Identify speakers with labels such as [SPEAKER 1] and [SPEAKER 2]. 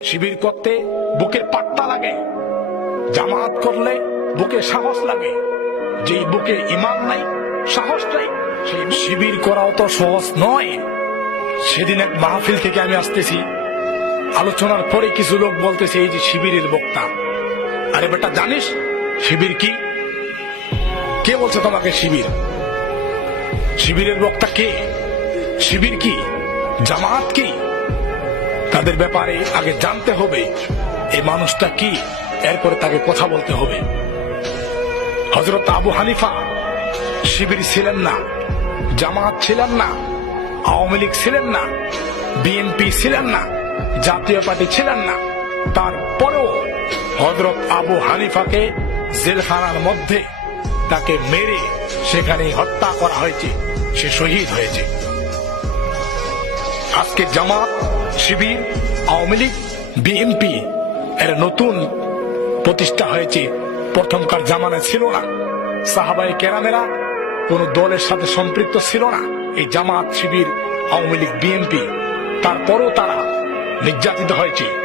[SPEAKER 1] শিবির করতে বুকের পাট্টা লাগে। জামাত করলে বুকে সাহস লাগে। যেই বুকে ইমান নাই, সাহস নাই, সেই শিবির করাও তো সহজ নয়। সেদিন এক মাহফিল থেকে আমি আসতেছি। আলোচনার পরে কিছু লোক বলতেছে, এই যে শিবিরের বক্তা। আরে বেটা, জানিস শিবির কি? কে বলছে তোমাকে শিবির? শিবিরের বক্তা কে? শিবির কি? জামাত কি? তাদের ব্যাপারে আগে জানতে হবে এই মানুষটা কি, এরপরে তাকে কথা বলতে হবে। হজরত আবু হানিফা, শিবির ছিলেন না, জামাত ছিলেন না, আওয়ামী লীগ ছিলেন না, বিএনপি ছিলেন না, জাতীয় পার্টি ছিলেন না। তারপরেও হজরত আবু হানিফাকে জেলখানার মধ্যে তাকে মেরে সেখানে হত্যা করা হয়েছে, সে শহীদ হয়েছে। আজকে জামাত, শিবির, আওয়ামী লীগ, বিএনপি, এর নতুন প্রতিষ্ঠা হয়েছে। প্রথমকার জামানায় ছিল না। সাহাবাই কেরামেরা কোন দলের সাথে সম্পৃক্ত ছিল না। এই জামাত, শিবির, আওয়ামী লীগ, বিএনপি, তারপরও তারা নির্যাতিত হয়েছে।